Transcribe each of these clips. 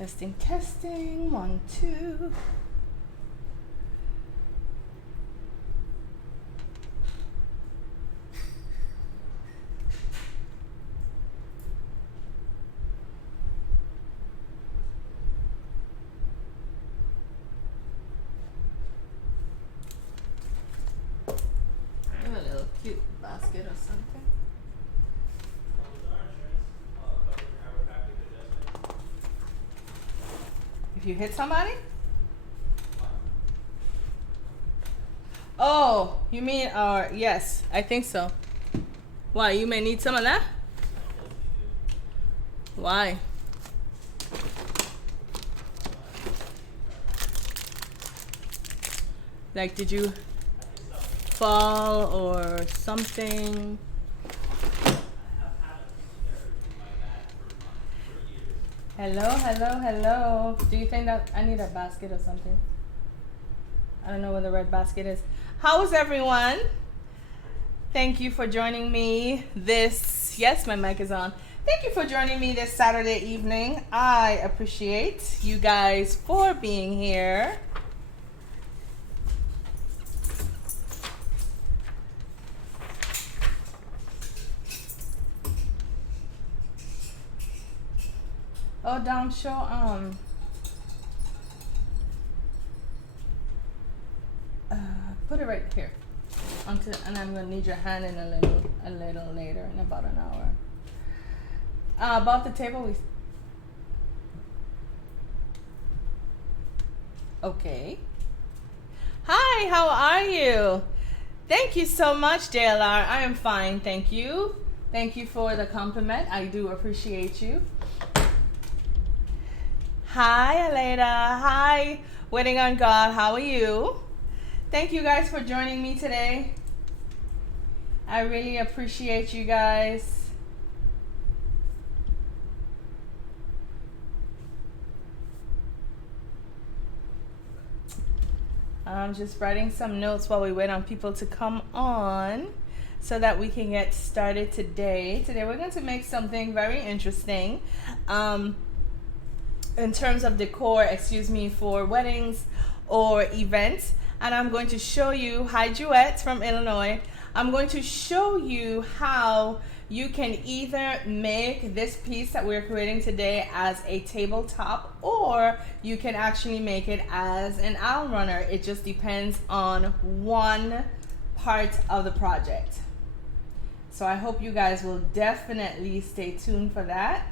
Testing, testing. 1, 2. A little cute basket or something. If you hit somebody? Oh, you mean, yes, I think so. Why, you may need some of that? Why? Like, did you fall or something? Hello, hello, hello. Do you think that I need a basket or something? I don't know where the red basket is. How's everyone? Thank you for joining me this, yes, my mic is on. Thank you for joining me this Saturday evening. I appreciate you guys for being here. Oh, don't show, put it right here. And I'm gonna need your hand in a little later, in about an hour. About the table, okay. Hi, how are you? Thank you so much, JLR. I am fine, thank you. Thank you for the compliment. I do appreciate you. Hi, Aleda. Hi, Waiting on God. How are you? Thank you guys for joining me today. I really appreciate you guys. I'm just writing some notes while we wait on people to come on so that we can get started today. Today we're going to make something very interesting. In terms of decor, for weddings or events. And I'm going to show you, hi Duet from Illinois, I'm going to show you how you can either make this piece that we're creating today as a tabletop, or you can actually make it as an aisle runner. It just depends on one part of the project. So I hope you guys will definitely stay tuned for that.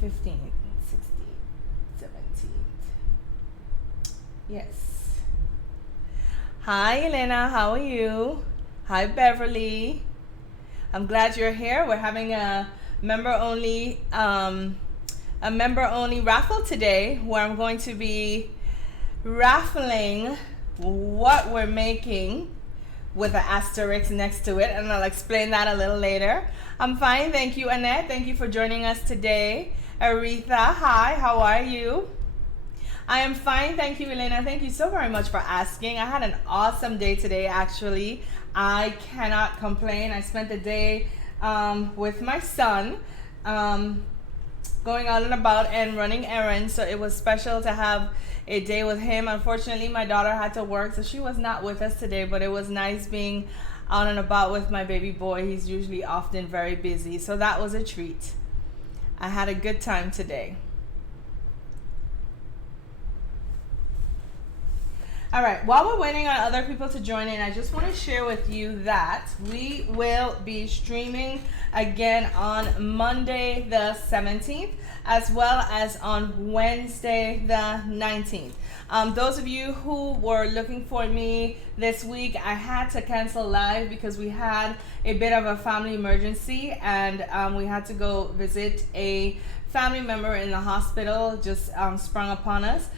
15th, 16th, 17th. Yes. Hi, Elena. How are you? Hi, Beverly. I'm glad you're here. We're having a member-only raffle today, where I'm going to be raffling what we're making with an asterisk next to it, and I'll explain that a little later. I'm fine, thank you, Annette. Thank you for joining us today. Aretha, hi, how are you? I am fine, thank you, Elena. Thank you so very much for asking. I had an awesome day today, actually. I cannot complain. I spent the day with my son, going out and about and running errands, so it was special to have a day with him. Unfortunately, my daughter had to work, so she was not with us today, but it was nice being out and about with my baby boy. He's usually often very busy, so that was a treat. I had a good time today. All right, while we're waiting on other people to join in, I just want to share with you that we will be streaming again on Monday the 17th, as well as on Wednesday the 19th. Those of you who were looking for me this week, I had to cancel live because we had a bit of a family emergency, and we had to go visit a family member in the hospital. Just sprung upon us.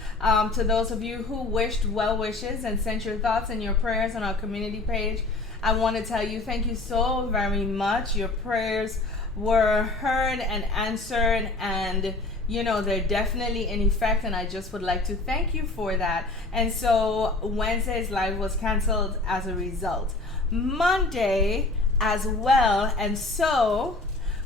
To those of you who wished well wishes and sent your thoughts and your prayers on our community page, I want to tell you thank you so very much. Your prayers were heard and answered, and you know, they're definitely in effect, and I just would like to thank you for that. And so Wednesday's live was canceled as a result. Monday as well, and so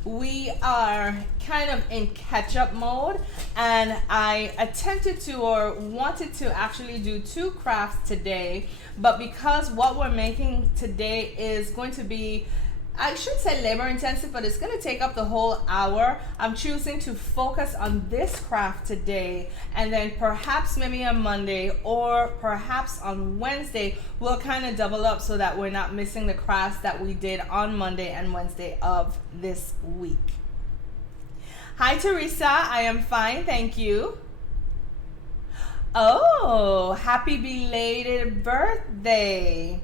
we are kind of in catch-up mode, and I attempted to or wanted to actually do 2 crafts today, but because what we're making today is going to be, I should say, labor intensive, but it's going to take up the whole hour, I'm choosing to focus on this craft today, and then perhaps maybe on Monday or perhaps on Wednesday we'll kind of double up so that we're not missing the crafts that we did on Monday and Wednesday of this week. Hi Teresa, I am fine, thank you. Oh, happy belated birthday.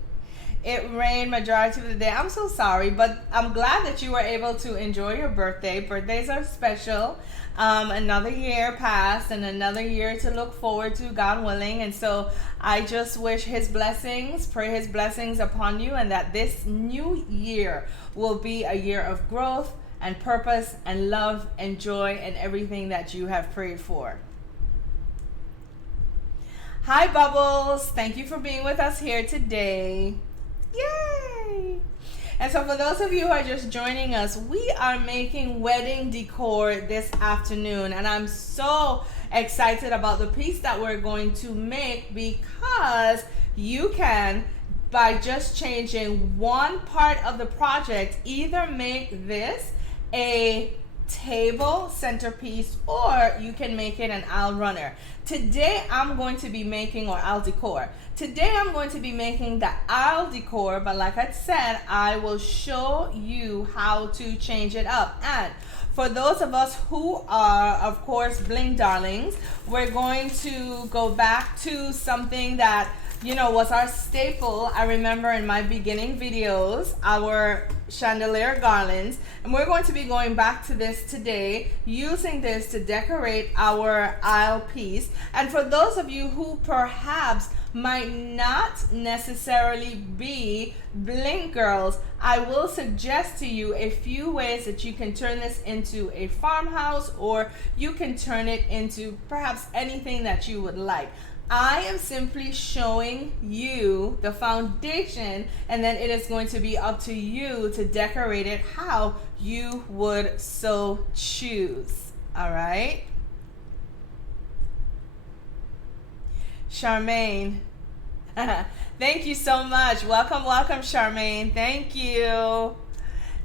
It rained majority of the day. I'm so sorry, but I'm glad that you were able to enjoy your birthday. Birthdays are special. Another year passed and another year to look forward to, God willing. And so I just wish his blessings, pray his blessings upon you, and that this new year will be a year of growth and purpose and love and joy and everything that you have prayed for. Hi Bubbles, thank you for being with us here today. Yay! And so for those of you who are just joining us, we are making wedding decor this afternoon, and I'm so excited about the piece that we're going to make, because you can, by just changing one part of the project, either make this a table centerpiece or you can make it an aisle runner. Today I'm going to be making, or aisle decor. Today I'm going to be making the aisle decor, but like I said, I will show you how to change it up. And for those of us who are, of course, bling darlings, we're going to go back to something that, you know, was our staple. I remember in my beginning videos, our chandelier garlands, and we're going to be going back to this today, using this to decorate our aisle piece. And for those of you who perhaps might not necessarily be bling girls, I will suggest to you a few ways that you can turn this into a farmhouse, or you can turn it into perhaps anything that you would like. I am simply showing you the foundation, and then it is going to be up to you to decorate it how you would so choose. All right? Charmaine, thank you so much. Welcome, welcome, Charmaine. Thank you.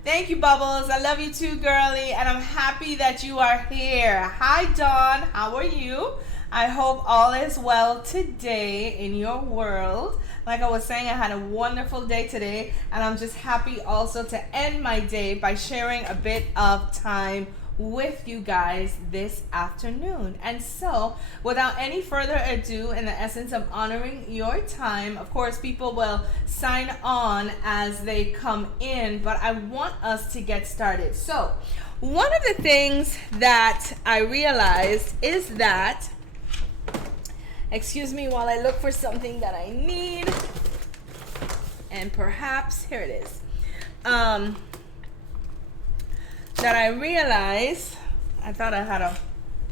Thank you, Bubbles. I love you too, girly, and I'm happy that you are here. Hi, Dawn. How are you? I hope all is well today in your world. Like I was saying, I had a wonderful day today, and I'm just happy also to end my day by sharing a bit of time with you guys this afternoon. And so, without any further ado, in the essence of honoring your time, of course, people will sign on as they come in, but I want us to get started. So, one of the things that I realized is that, excuse me while I look for something that I need, and perhaps, here it is, that I realized, I thought I had a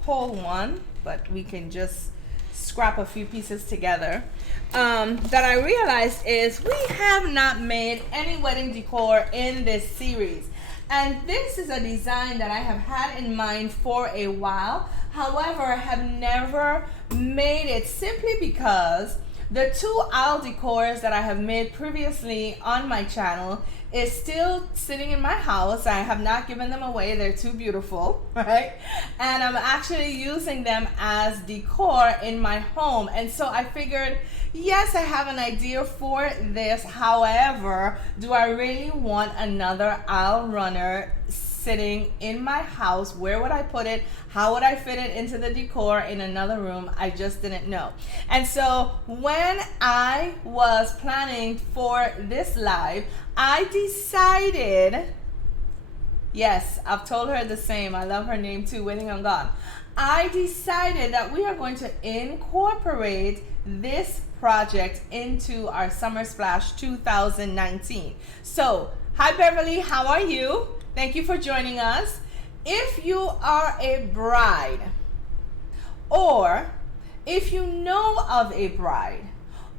whole one, but we can just scrap a few pieces together, that I realized is we have not made any wedding decor in this series. And this is a design that I have had in mind for a while, however, have never made it, simply because the 2 aisle decors that I have made previously on my channel is still sitting in my house. I have not given them away. They're too beautiful, right? And I'm actually using them as decor in my home. And so I figured, yes, I have an idea for this. However, do I really want another aisle runner sitting in my house? Where would I put it? How would I fit it into the decor in another room? I just didn't know. And so when I was planning for this live, I decided, yes, I've told her the same. I love her name too, Waiting on God. I decided that we are going to incorporate this project into our Summer Splash 2019. So, hi Beverly, how are you? Thank you for joining us. If you are a bride, or if you know of a bride,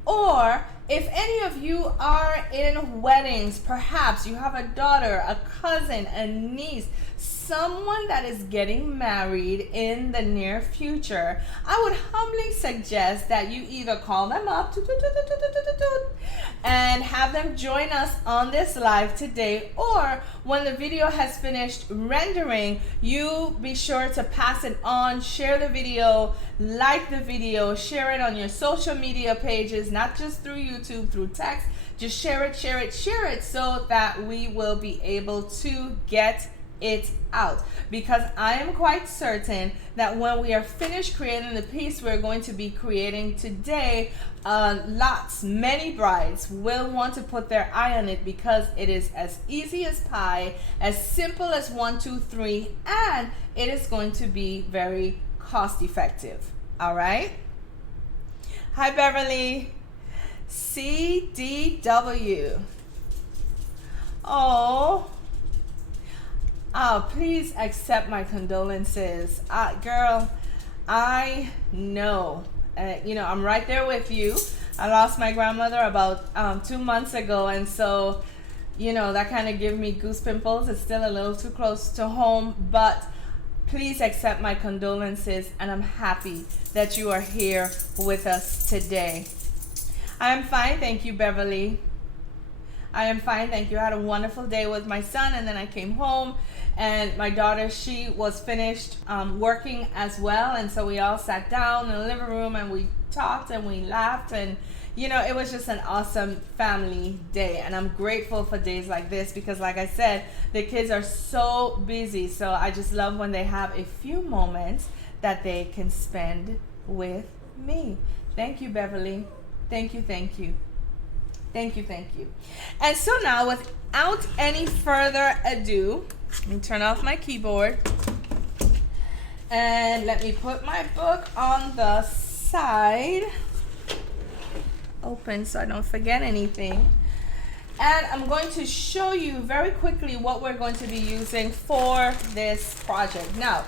or if any of you are in weddings, perhaps you have a daughter, a cousin, a niece, someone that is getting married in the near future, I would humbly suggest that you either call them up and have them join us on this live today, or when the video has finished rendering, you be sure to pass it on, share the video, like the video, share it on your social media pages, not just through YouTube, through text. Just share it, share it, share it, so that we will be able to get it out, because I am quite certain that when we are finished creating the piece we're going to be creating today, many brides will want to put their eye on it, because it is as easy as pie, as simple as 1, 2, 3, and it is going to be very cost effective. All right. Hi Beverly. CDW. Oh, please accept my condolences. Girl, I know. I'm right there with you. I lost my grandmother about 2 months ago, and so, that kind of gave me goose pimples. It's still a little too close to home, but please accept my condolences, and I'm happy that you are here with us today. I am fine, thank you, Beverly. I am fine, thank you. I had a wonderful day with my son, and then I came home, and my daughter, she was finished working as well, and so we all sat down in the living room and we talked and we laughed, and it was just an awesome family day. And I'm grateful for days like this, because like I said, the kids are so busy, so I just love when they have a few moments that they can spend with me. Thank you, Beverly. Thank you, thank you. Thank you, thank you. And so now, without any further ado, let me turn off my keyboard and let me put my book on the side, open so I don't forget anything. And I'm going to show you very quickly what we're going to be using for this project. Now,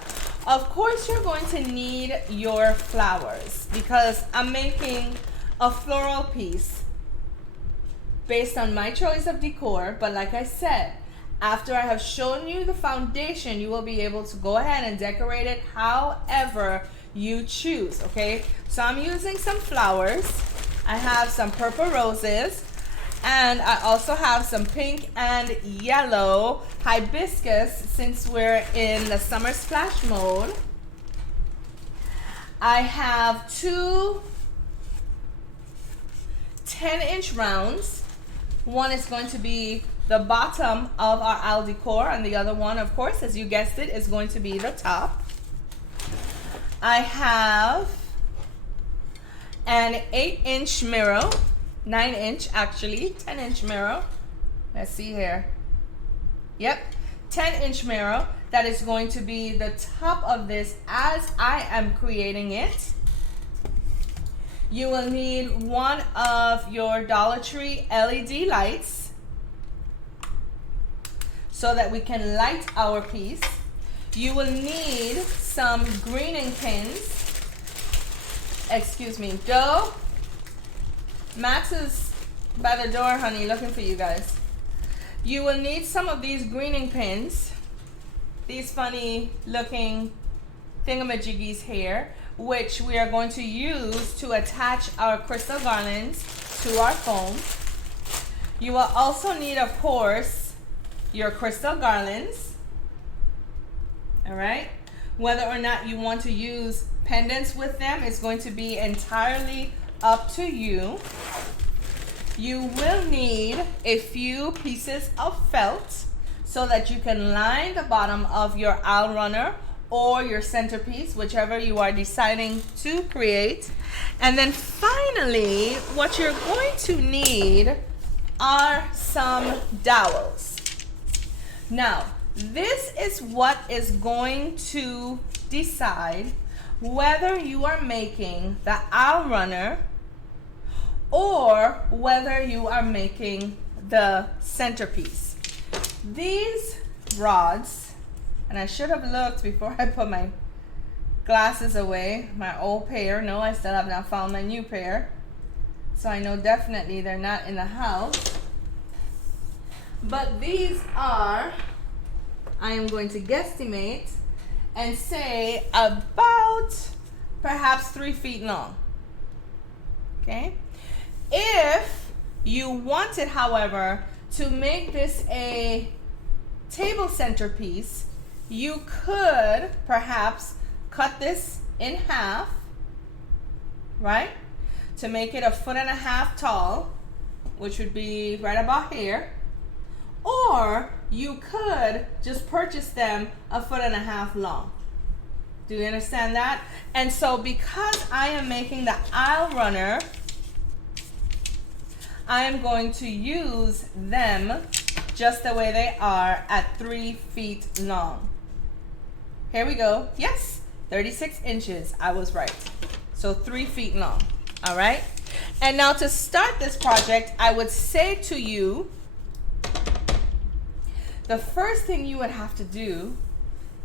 of course, you're going to need your flowers, because I'm making a floral piece based on my choice of decor. But like I said, after I have shown you the foundation, you will be able to go ahead and decorate it however you choose, okay? So I'm using some flowers. I have some purple roses, and I also have some pink and yellow hibiscus, since we're in the summer splash mode. I have 2 10-inch rounds. One is going to be the bottom of our owl decor, and the other one, of course, as you guessed it, is going to be the top. I have an 8-inch mirror, 9-inch actually, 10-inch mirror. Let's see here. Yep, 10-inch mirror that is going to be the top of this as I am creating it. You will need one of your Dollar Tree LED lights so that we can light our piece. You will need some greening pins. Excuse me, Joe. Max is by the door, honey, looking for you guys. You will need some of these greening pins, these funny looking thingamajiggies here, which we are going to use to attach our crystal garlands to our foam. You will also need, of course, your crystal garlands. All right. Whether or not you want to use pendants with them is going to be entirely up to you. You will need a few pieces of felt so that you can line the bottom of your owl runner or your centerpiece, whichever you are deciding to create. And then finally, what you're going to need are some dowels. Now, this is what is going to decide whether you are making the owl runner or whether you are making the centerpiece. These rods, and I should have looked before I put my glasses away, my old pair. No, I still have not found my new pair. So I know definitely they're not in the house. But these are, I am going to guesstimate and say about perhaps 3 feet long. Okay? If you wanted, however, to make this a table centerpiece, you could perhaps cut this in half, right? To make it 1.5 feet tall, which would be right about here. Or you could just purchase them 1.5 feet long. Do you understand that? And so because I am making the aisle runner, I am going to use them just the way they are at 3 feet long. Here we go. Yes, 36 inches. I was right. So 3 feet long. All right. And now to start this project, I would say to you, the first thing you would have to do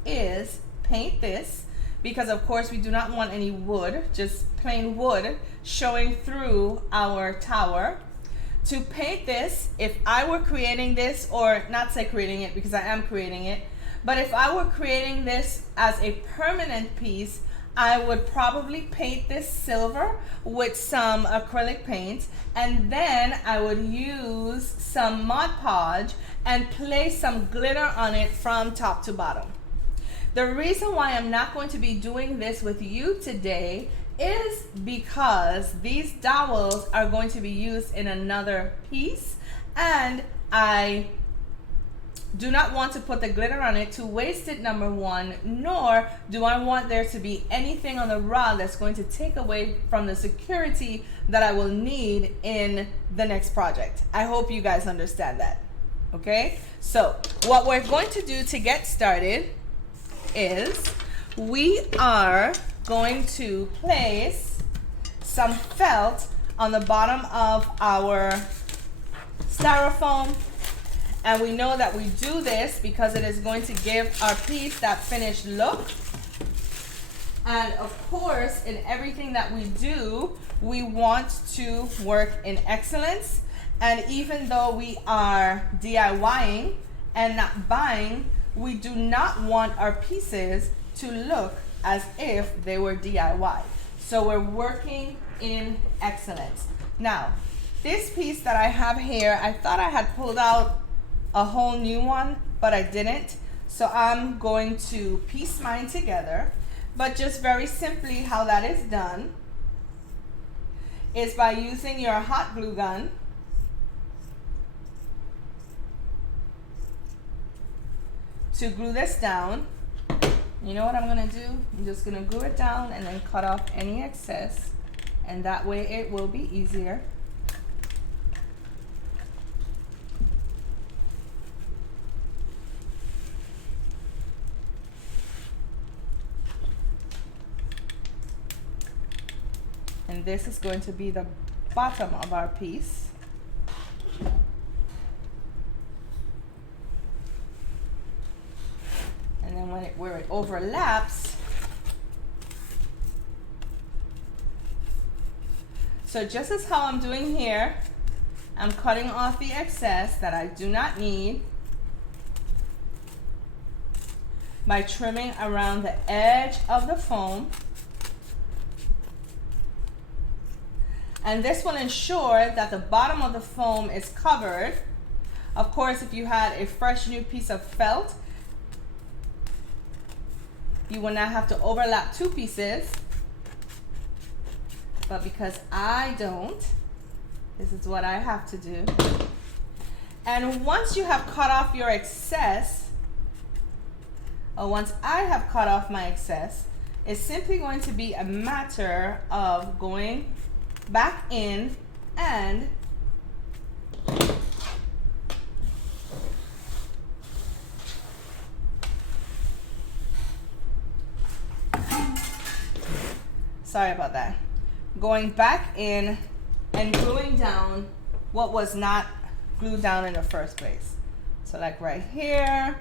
is paint this, because of course we do not want any wood, just plain wood showing through our tower. To paint this, if I were creating this, or not say creating it because I am creating it, but if I were creating this as a permanent piece, I would probably paint this silver with some acrylic paint, and then I would use some Mod Podge and place some glitter on it from top to bottom. The reason why I'm not going to be doing this with you today is because these dowels are going to be used in another piece, and I do not want to put the glitter on it to waste it, number one, nor do I want there to be anything on the rod that's going to take away from the security that I will need in the next project. I hope you guys understand that. Okay, so what we're going to do to get started is we are going to place some felt on the bottom of our styrofoam. And we know that we do this because it is going to give our piece that finished look. And of course, in everything that we do, we want to work in excellence. And even though we are DIYing and not buying, we do not want our pieces to look as if they were DIY. So we're working in excellence. Now, this piece that I have here, I thought I had pulled out a whole new one, but I didn't. So I'm going to piece mine together. But just very simply how that is done is by using your hot glue gun to glue this down. You know what I'm gonna do? I'm just gonna glue it down and then cut off any excess, and that way it will be easier. And this is going to be the bottom of our piece. And then where it overlaps, so just as how I'm doing here, I'm cutting off the excess that I do not need by trimming around the edge of the foam. And this will ensure that the bottom of the foam is covered. Of course, if you had a fresh new piece of felt, you will not have to overlap two pieces. But because I don't, this is what I have to do. And once you have cut off your excess, or once I have cut off my excess, it's simply going to be a matter of going back in and sorry about that. Going back in and gluing down what was not glued down in the first place. So like right here,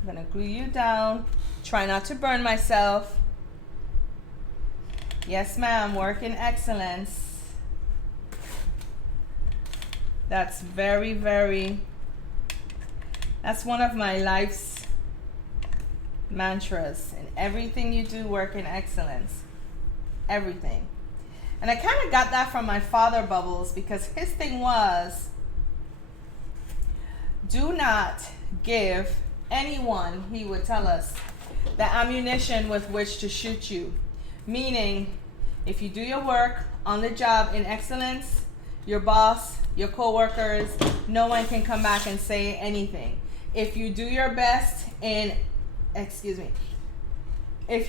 I'm gonna glue you down. Try not to burn myself. Yes, ma'am, work in excellence. That's very, very, that's one of my life's mantras. In everything you do, work in excellence. Everything. And I kind of got that from my father, Bubbles, because his thing was, do not give anyone, he would tell us, the ammunition with which to shoot you. Meaning, if you do your work on the job in excellence, your boss, your coworkers, no one can come back and say anything. If you do your best in, if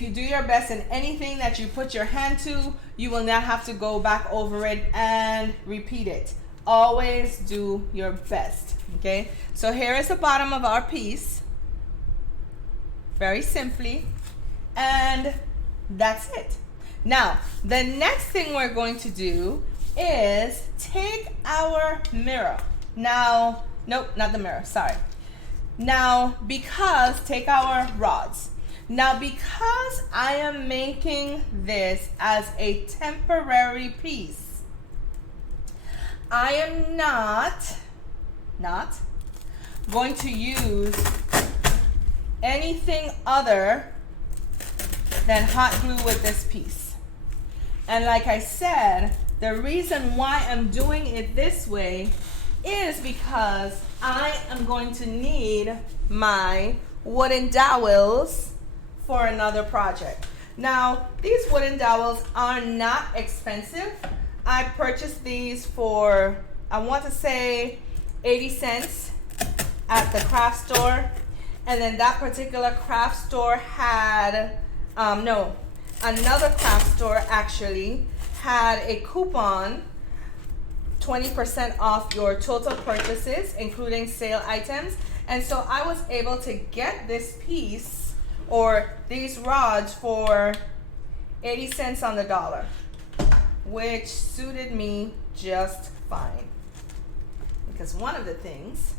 you do your best in anything that you put your hand to, you will not have to go back over it and repeat it. Always do your best, okay? So here is the bottom of our piece, very simply, and that's it. Now, the next thing we're going to do is take our mirror. Now, nope, not the mirror, sorry. Now, take our rods. Now, because I am making this as a temporary piece, I am not going to use anything other than hot glue with this piece. And like I said, the reason why I'm doing it this way is because I am going to need my wooden dowels for another project. Now, these wooden dowels are not expensive. I purchased these for, I want to say 80 cents at the craft store. And then that particular craft store had, another craft store actually had a coupon, 20% off your total purchases, including sale items. And so I was able to get this piece or these rods for 80 cents on the dollar, which suited me just fine. Because one of the things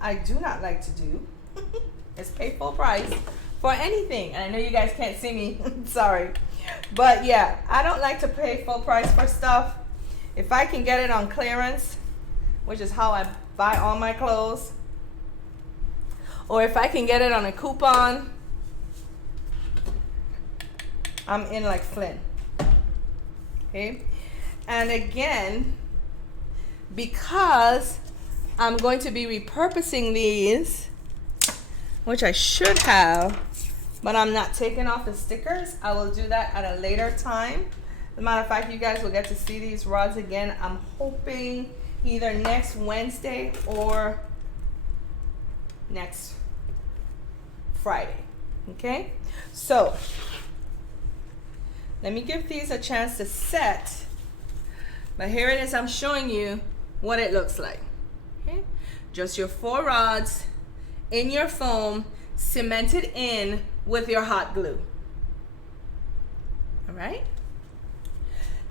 I do not like to do is pay full price for anything. And I know you guys can't see me, sorry. But yeah, I don't like to pay full price for stuff. If I can get it on clearance, which is how I buy all my clothes, or if I can get it on a coupon, I'm in like Flynn. Okay? And again, because I'm going to be repurposing these, which I should have, but I'm not taking off the stickers. I will do that at a later time. As a matter of fact, you guys will get to see these rods again. I'm hoping either next Wednesday or next Friday. Okay? So, let me give these a chance to set. But here it is. I'm showing you what it looks like. Okay? Just your 4 rods in your foam, cemented in with your hot glue. All right?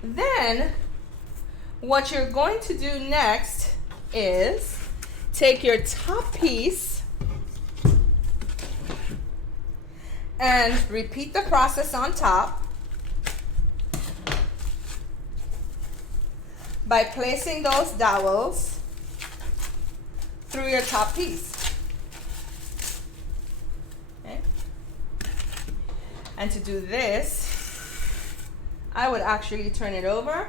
Then, what you're going to do next is take your top piece and repeat the process on top by placing those dowels through your top piece. Okay? And to do this, I would actually turn it over,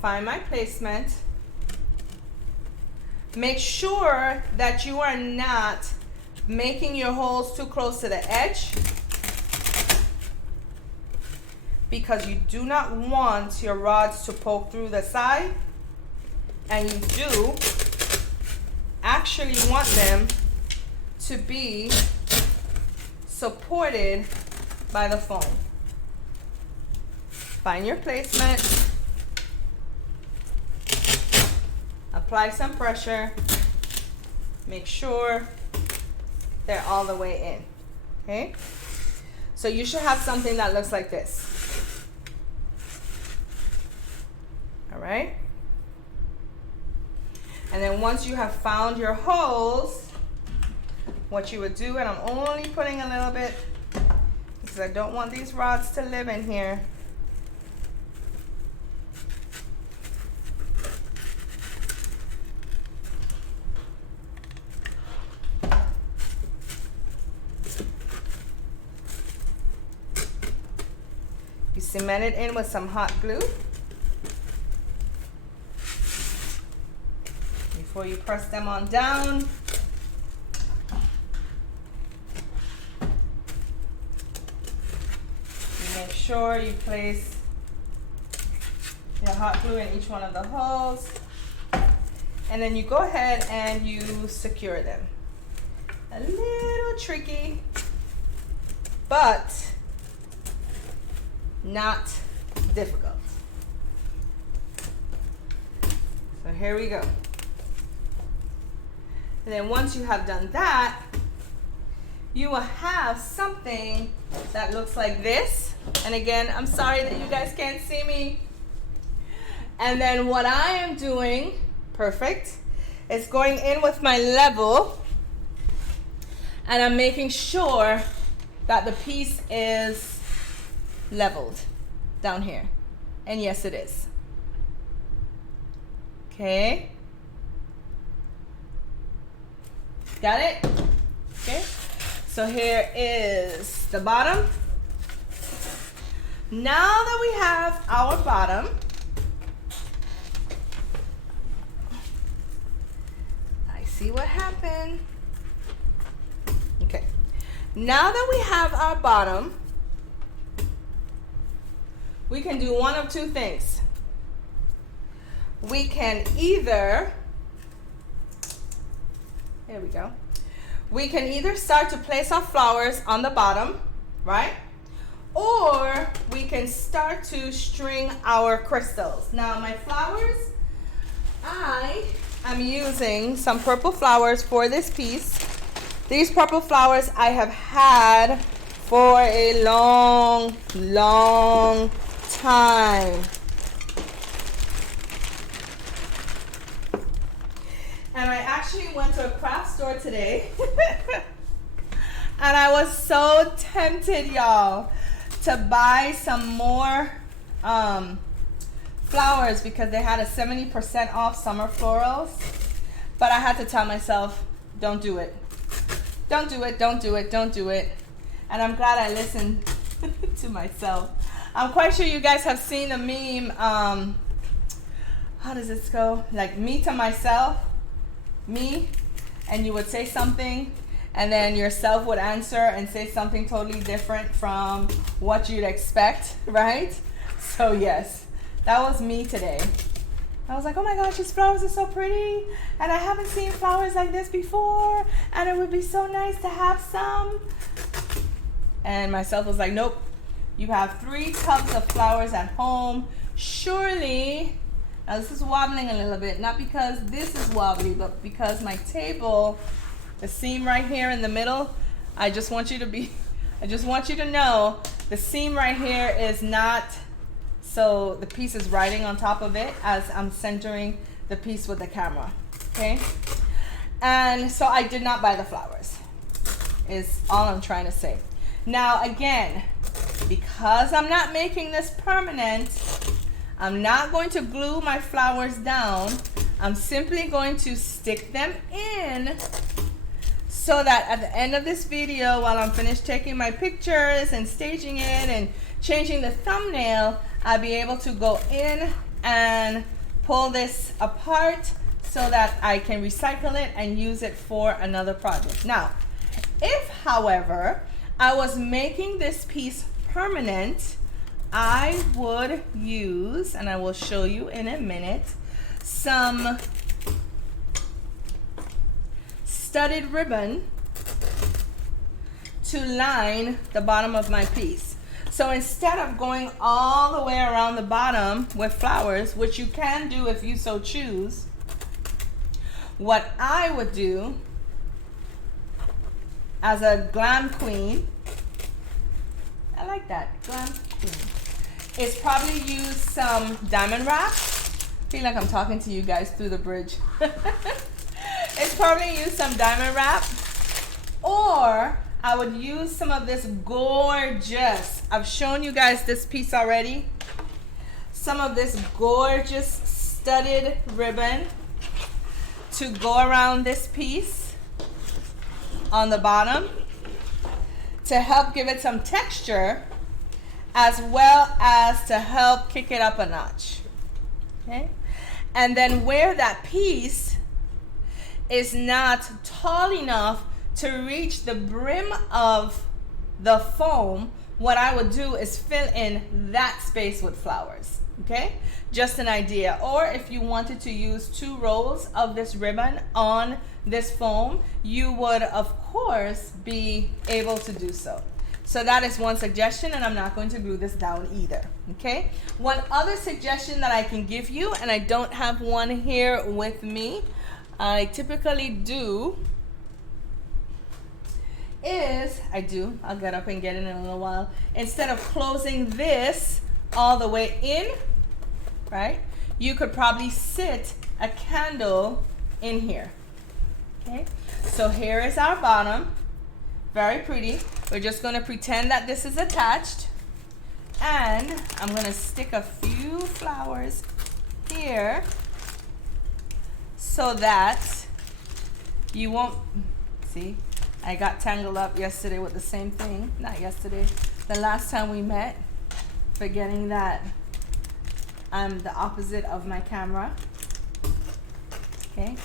find my placement, make sure that you are not making your holes too close to the edge, because you do not want your rods to poke through the side, and you do actually want them to be supported by the foam. Find your placement, apply some pressure, make sure they're all the way in. Okay? So you should have something that looks like this. All right? And then once you have found your holes, what you would do, and I'm only putting a little bit because I don't want these rods to live in here. cement it in with some hot glue before you press them on down. You make sure you place your hot glue in each one of the holes, and then you go ahead and you secure them. A little tricky, but not difficult. So here we go. And then once you have done that, you will have something that looks like this. And again, I'm sorry that you guys can't see me. And then what I am doing, perfect, is going in with my level, and I'm making sure that the piece is leveled down here. And yes, it is. Okay. Got it? Okay. So here is the bottom. Now that we have our bottom, I see what happened. Okay. Now that we have our bottom, we can do one of two things. We can either, there we go. We can either start to place our flowers on the bottom, right? Or we can start to string our crystals. Now my flowers, I am using some purple flowers for this piece. These purple flowers I have had for a long, long time. And I actually went to a craft store today and I was so tempted, y'all, to buy some more flowers because they had a 70% off summer florals. But I had to tell myself, don't do it. Don't do it, don't do it, don't do it. And I'm glad I listened to myself. I'm quite sure you guys have seen the meme, how does this go? Like me to myself, me, and you would say something, and then yourself would answer and say something totally different from what you'd expect, right? So yes, that was me today. I was like, oh my gosh, these flowers are so pretty, and I haven't seen flowers like this before, and it would be so nice to have some. And myself was like, nope, you have 3 tubs of flowers at home. Surely, now this is wobbling a little bit, not because this is wobbly, but because my table, the seam right here in the middle, I just want you to know the seam right here is not, so the piece is riding on top of it as I'm centering the piece with the camera, okay? And so I did not buy the flowers, is all I'm trying to say. Now again, because I'm not making this permanent, I'm not going to glue my flowers down. I'm simply going to stick them in so that at the end of this video, while I'm finished taking my pictures and staging it and changing the thumbnail, I'll be able to go in and pull this apart so that I can recycle it and use it for another project. Now, if, however, I was making this piece permanent, I would use, and I will show you in a minute, some studded ribbon to line the bottom of my piece. So instead of going all the way around the bottom with flowers, which you can do if you so choose, what I would do as a glam queen, I like that, glam queen, is probably use some diamond wrap. I feel like I'm talking to you guys through the bridge. It's probably use some diamond wrap, or I would use some of this gorgeous, I've shown you guys this piece already, some of this gorgeous studded ribbon to go around this piece on the bottom to help give it some texture as well as to help kick it up a notch. Okay? And then where that piece is not tall enough to reach the brim of the foam, what I would do is fill in that space with flowers. Okay, just an idea. Or if you wanted to use 2 rolls of this ribbon on this foam, you would of course be able to do so. So that is one suggestion, and I'm not going to glue this down either. Okay, one other suggestion that I can give you, and I don't have one here with me, I typically do is, I'll get up and get it in a little while. Instead of closing this all the way in, right, you could probably sit a candle in here. Okay, so here is our bottom, very pretty. We're just going to pretend that this is attached, and I'm going to stick a few flowers here so that you won't see. I got tangled up yesterday with the same thing. Not yesterday, the last time we met, forgetting that I'm the opposite of my camera. Okay,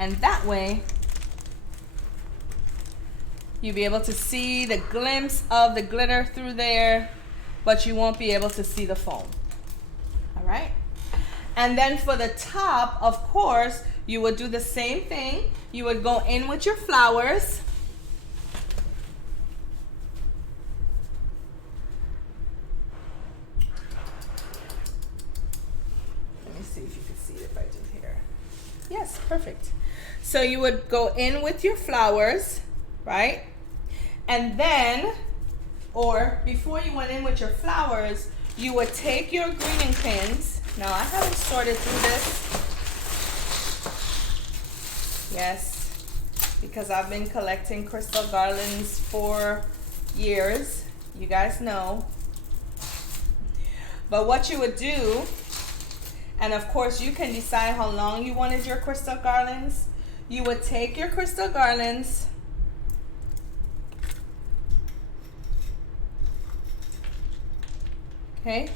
and that way you'll be able to see the glimpse of the glitter through there, but you won't be able to see the foam. All right, and then for the top, of course, you would do the same thing. You would go in with your flowers. Yes, perfect. So you would go in with your flowers, right? And then, or before you went in with your flowers, you would take your greening pins. Now I haven't sorted through this. Yes, because I've been collecting crystal garlands for years. You guys know. But what you would do, and of course you can decide how long you wanted your crystal garlands. You would take your crystal garlands, okay,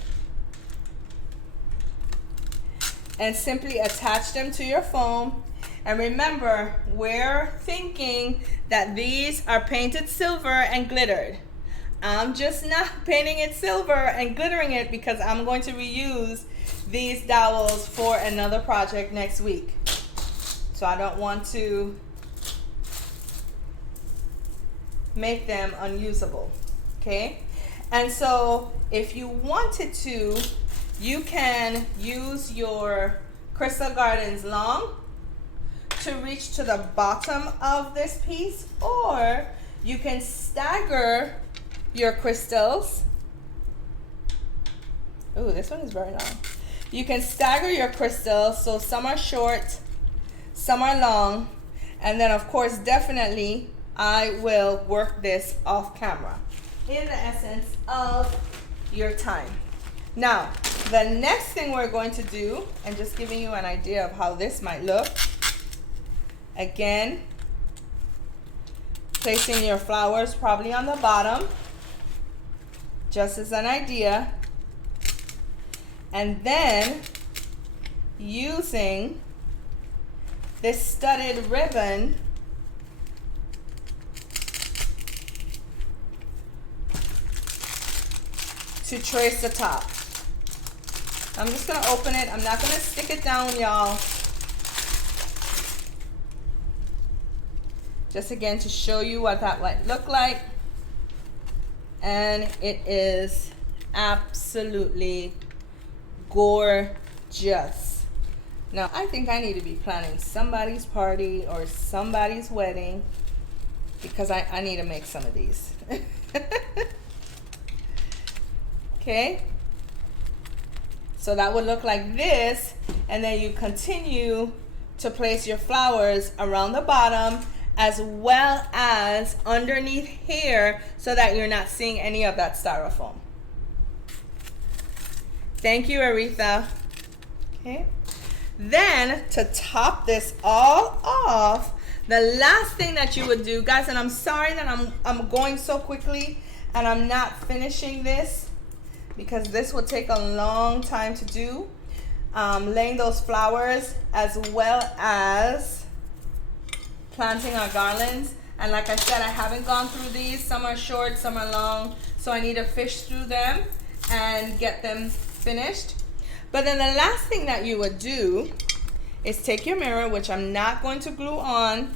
and simply attach them to your foam. And remember, we're thinking that these are painted silver and glittered. I'm just not painting it silver and glittering it because I'm going to reuse these dowels for another project next week. So I don't want to make them unusable, okay? And so if you wanted to, you can use your crystal gardens long to reach to the bottom of this piece, or you can stagger your crystals. Ooh, this one is very long. You can stagger your crystals, so some are short, some are long, and then of course definitely I will work this off camera in the essence of your time. Now the next thing we're going to do, and just giving you an idea of how this might look, again, placing your flowers probably on the bottom, just as an idea, and then using this studded ribbon to trace the top. I'm just gonna open it. I'm not gonna stick it down, y'all. Just again to show you what that might look like. And it is absolutely gorgeous. Now, I think I need to be planning somebody's party or somebody's wedding because I need to make some of these. Okay? So that would look like this, and then you continue to place your flowers around the bottom as well as underneath here so that you're not seeing any of that styrofoam. Thank you, Aretha. Okay. Then to top this all off, the last thing that you would do, guys, and I'm sorry that I'm going so quickly and I'm not finishing this. because this will take a long time to do. Laying those flowers as well as planting our garlands. And like I said, I haven't gone through these. Some are short, some are long. So I need to fish through them and get them finished. But then the last thing that you would do is take your mirror, which I'm not going to glue on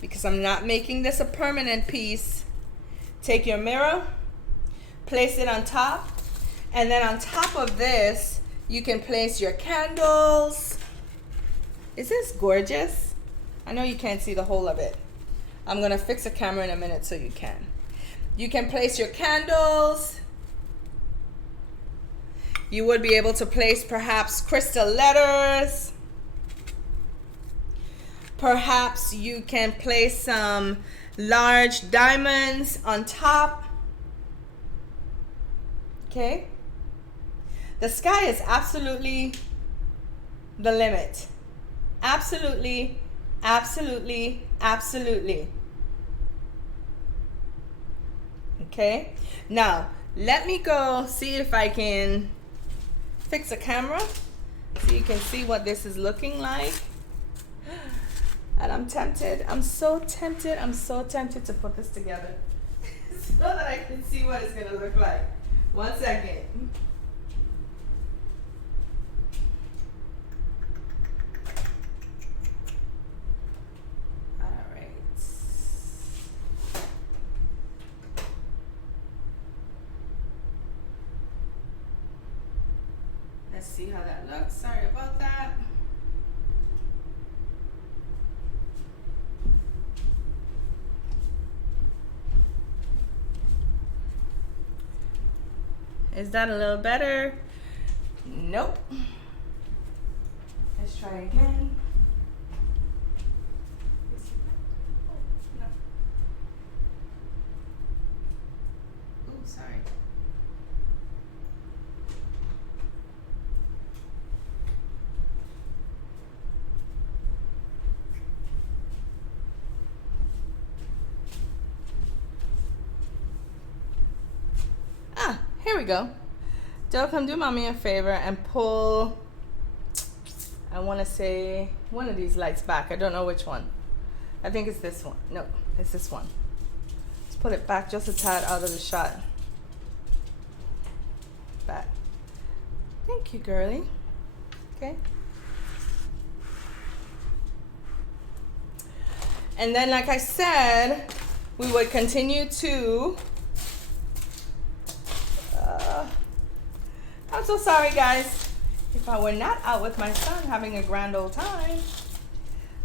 because I'm not making this a permanent piece. Take your mirror, place it on top, and then on top of this, you can place your candles. Is this gorgeous? I know you can't see the whole of it. I'm gonna fix the camera in a minute so you can. You can place your candles. You would be able to place perhaps crystal letters. Perhaps you can place some large diamonds on top. Okay? The sky is absolutely the limit. Absolutely, absolutely, absolutely. Okay? Now, let me go see if I can fix a camera so you can see what this is looking like. And I'm tempted. I'm so tempted to put this together so that I can see what it's going to look like. 1 second. Let's see how that looks. Sorry about that. Is that a little better? Nope. Let's try again. Oh, no. Ooh, sorry. Here we go. Del, come do mommy a favor and pull, I want to say, one of these lights back. I don't know which one. I think it's this one. No, it's this one. Let's put it back just a tad out of the shot. Back. Thank you, girly. Okay. And then, like I said, we would continue to I'm so sorry, guys. If I were not out with my son having a grand old time,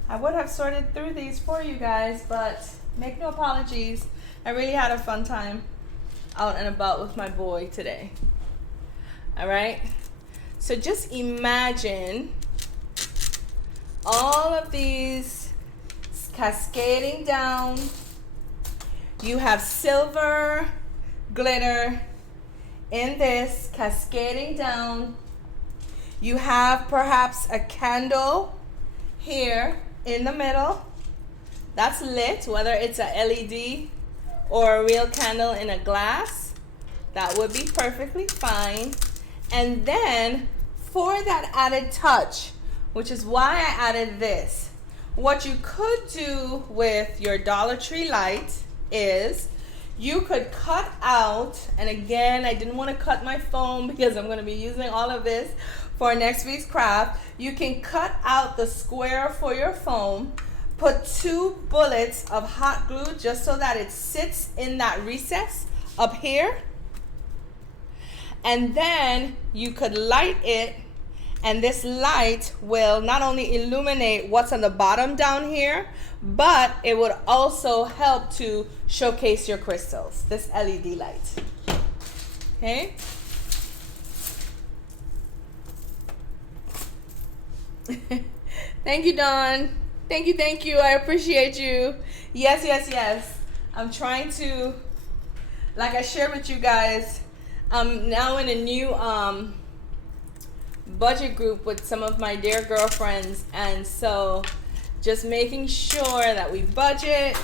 I would have sorted through these for you guys, but make no apologies. I really had a fun time out and about with my boy today. All right? So just imagine all of these cascading down. You have silver glitter in this cascading down. You have perhaps a candle here in the middle that's lit, whether it's a LED or a real candle in a glass. That would be perfectly fine. And then for that added touch, which is why I added this, what you could do with your Dollar Tree light is you could cut out, and again, I didn't want to cut my foam because I'm going to be using all of this for next week's craft. You can cut out the square for your foam, put 2 bullets of hot glue just so that it sits in that recess up here. And then you could light it, and this light will not only illuminate what's on the bottom down here, but it would also help to showcase your crystals, this LED light. Okay? Thank you, Dawn. Thank you. I appreciate you. Yes. I'm trying to, like I shared with you guys, I'm now in a new budget group with some of my dear girlfriends, and so just making sure that we budget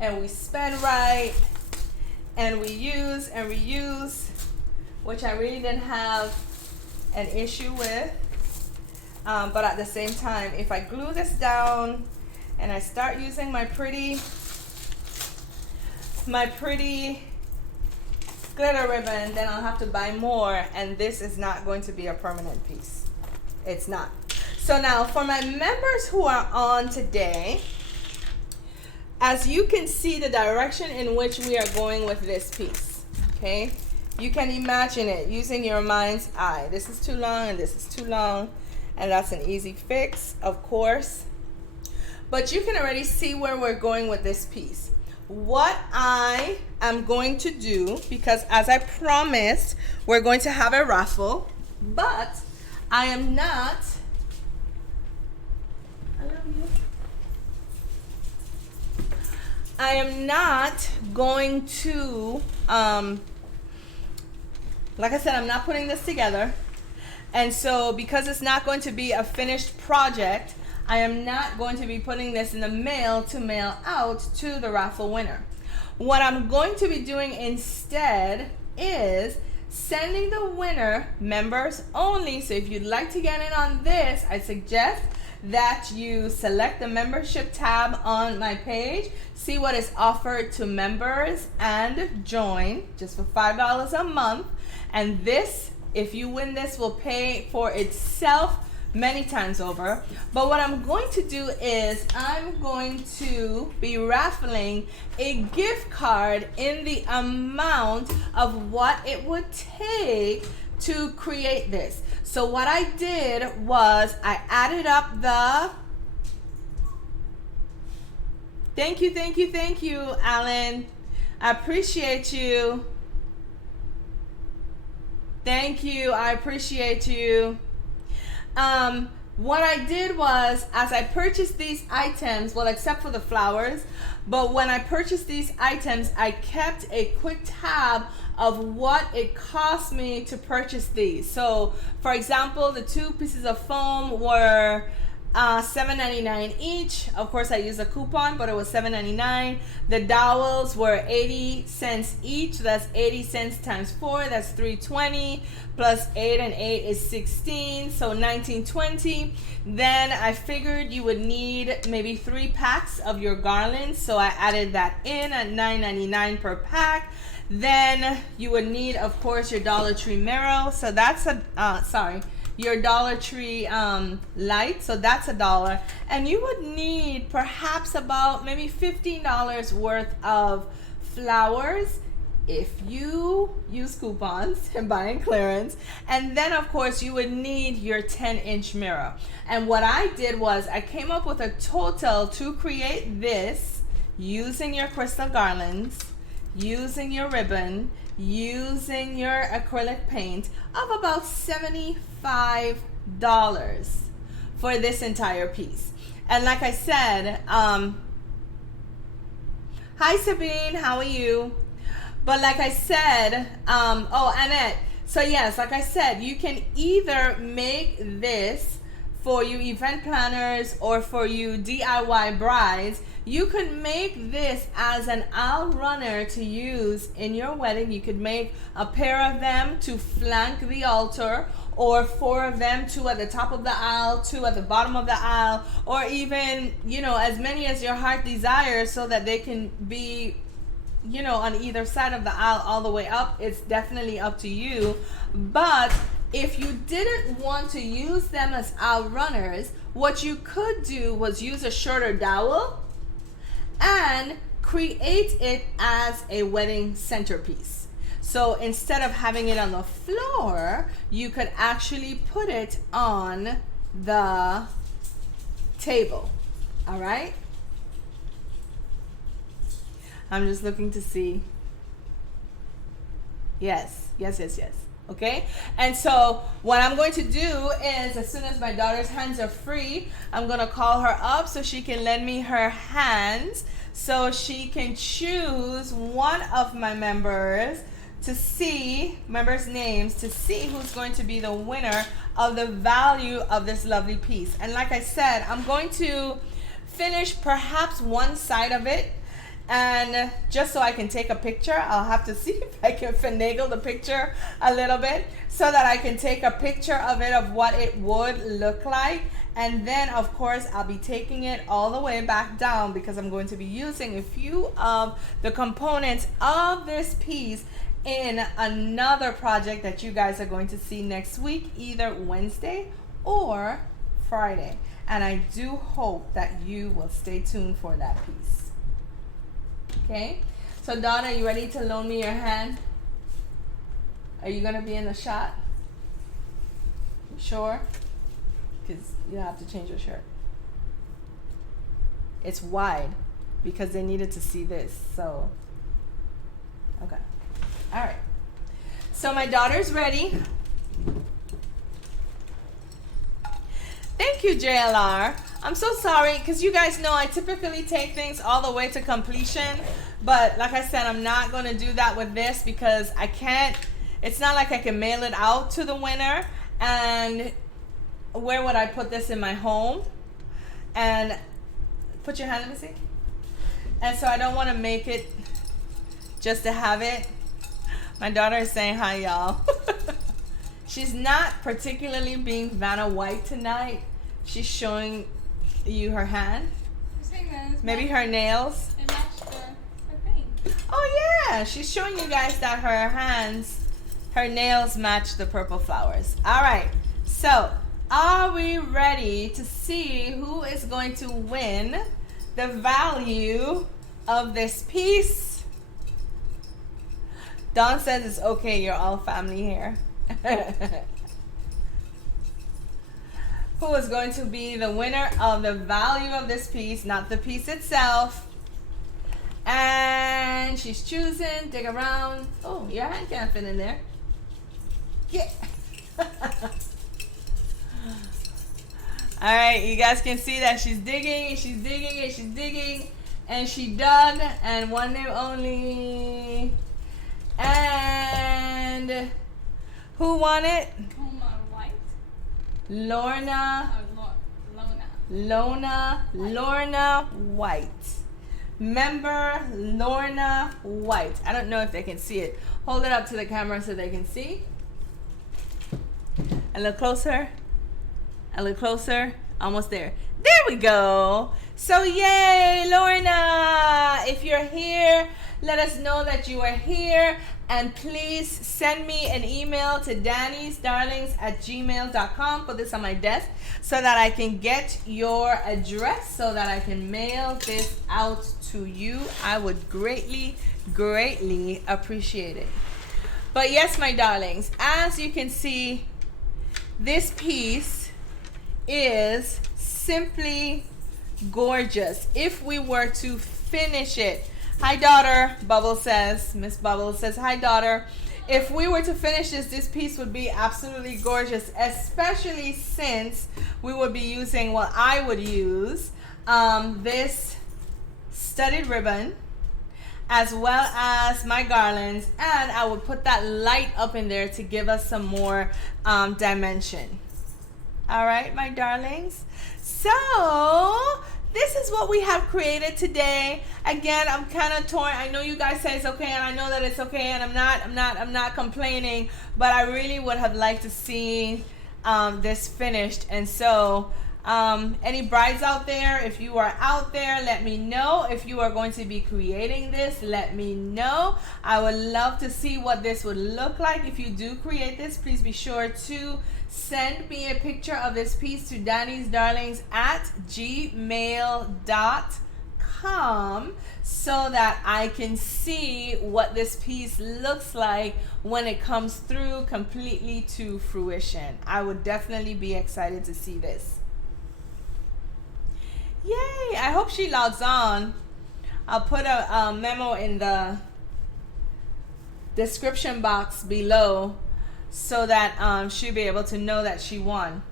and we spend right and we use and reuse which I really didn't have an issue with. But at the same time, if I glue this down and I start using my pretty glitter ribbon, then I'll have to buy more, and this is not going to be a permanent piece. It's not. So now for my members who are on today, as you can see the direction in which we are going with this piece, okay? You can imagine it using your mind's eye. This is too long and this is too long, and that's an easy fix, of course. But you can already see where we're going with this piece. What I am going to do, because as I promised, we're going to have a raffle, but I am not, I am not going to, like I said, I'm not putting this together. And so because it's not going to be a finished project, I am not going to be putting this in the mail to mail out to the raffle winner. What I'm going to be doing instead is sending the winner members only. So if you'd like to get in on this, I suggest that you select the membership tab on my page, see what is offered to members, and join just for $5 a month. And this, if you win this, will pay for itself many times over. But what I'm going to do is I'm going to be raffling a gift card in the amount of what it would take to create this. So what I did was I added up the, thank you, Alan. I appreciate you. Thank you, I appreciate you. What I did was, as I purchased these items, well, except for the flowers, but when I purchased these items, I kept a quick tab of what it cost me to purchase these. So, for example, the 2 pieces of foam were $7.99 each. Of course, I used a coupon, but it was $7.99. The dowels were 80 cents each. That's 80 cents times 4. That's $3.20. Plus 8 and 8 is 16. So $19.20. Then I figured you would need maybe 3 packs of your garlands. So I added that in at $9.99 per pack. Then you would need, of course, your Dollar Tree mirror. So that's your Dollar Tree light, so that's $1. And you would need perhaps about maybe $15 worth of flowers if you use coupons and buy in clearance. And then of course you would need your 10-inch mirror. And what I did was I came up with a total to create this, using your crystal garlands, using your ribbon, using your acrylic paint, of about $75 for this entire piece. And like I said, hi Sabine, how are you? But like I said, oh, Annette, so yes, like I said, you can either make this for you event planners or for you DIY brides. You could make this as an aisle runner to use in your wedding. You could make a pair of them to flank the altar, or 4 of them, 2 at the top of the aisle, 2 at the bottom of the aisle, or even, as many as your heart desires, so that they can be, on either side of the aisle all the way up. It's definitely up to you. But if you didn't want to use them as aisle runners, what you could do was use a shorter dowel and create it as a wedding centerpiece. So instead of having it on the floor, you could actually put it on the table. All right? I'm just looking to see. Yes. Okay? And so what I'm going to do is, as soon as my daughter's hands are free, I'm going to call her up so she can lend me her hands, so she can choose one of my members names to see who's going to be the winner of the value of this lovely piece. And like I said, I'm going to finish perhaps one side of it, And just so I can take a picture, I'll have to see if I can finagle the picture a little bit so that I can take a picture of it, of what it would look like. And then of course I'll be taking it all the way back down, because I'm going to be using a few of the components of this piece in another project that you guys are going to see next week, either Wednesday or Friday. And I do hope that you will stay tuned for that piece. Okay, so Donna, you ready to loan me your hand? Are you gonna be in the shot? Sure? Because you have to change your shirt. It's wide because they needed to see this, so okay. All right, so my daughter's ready. Thank you, JLR. I'm so sorry, because you guys know I typically take things all the way to completion, but like I said, I'm not going to do that with this because I can't, it's not like I can mail it out to the winner, and where would I put this in my home? And put your hand, let me see. And so I don't want to make it just to have it. My daughter is saying hi, y'all. She's not particularly being Vanna White tonight. She's showing you her hand. Maybe her nails. It matched the thing. Oh yeah, she's showing you guys that her hands, her nails match the purple flowers. All right, so are we ready to see who is going to win the value of this piece? Dawn says it's okay, you're all family here. Who is going to be the winner of the value of this piece, not the piece itself? And she's choosing. Dig around. Oh, your hand can't fit in there. Yeah. All right, you guys can see that she's digging, she's digging, and she's digging, and she dug, and one name only. And who won it? White. Lorna. Lorna. Lorna White. Member Lorna White. I don't know if they can see it. Hold it up to the camera so they can see. A little closer. A little closer. Almost there. There we go. So yay, Lorna. If you're here, let us know that you are here. And please send me an email to Daniesdarlings@gmail.com. Put this on my desk so that I can get your address so that I can mail this out to you. I would greatly, greatly appreciate it. But yes, my darlings, as you can see, this piece is simply gorgeous. If we were to finish it, hi daughter, Bubble says, Miss Bubble says, hi daughter. If we were to finish this piece would be absolutely gorgeous, especially since we would be using, well, I would use this studded ribbon as well as my garlands, and I would put that light up in there to give us some more dimension. All right, my darlings. So this is what we have created today. Again, I'm kind of torn. I know you guys say it's okay, and I know that it's okay, and I'm not complaining, but I really would have liked to see this finished. And so any brides out there, if you are out there, let me know. If you are going to be creating this, let me know. I would love to see what this would look like. If you do create this, please be sure to send me a picture of this piece to Daniesdarlings@gmail.com so that I can see what this piece looks like when it comes through completely to fruition. I would definitely be excited to see this. Yay! I hope she logs on. I'll put a memo in the description box below so that she'll be able to know that she won.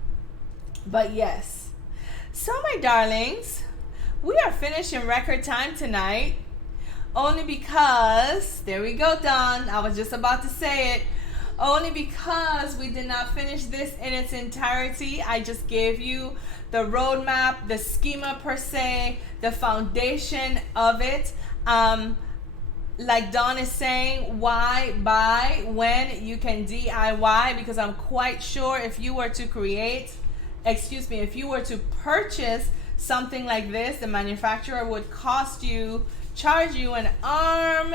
But yes. So my darlings, we are finished in record time tonight. Only because, there we go, Dawn. I was just about to say it. Only because we did not finish this in its entirety. I just gave you the roadmap, the schema per se, the foundation of it. Like Dawn is saying, why buy when you can DIY? Because I'm quite sure if you were to if you were to purchase something like this, the manufacturer would charge you an arm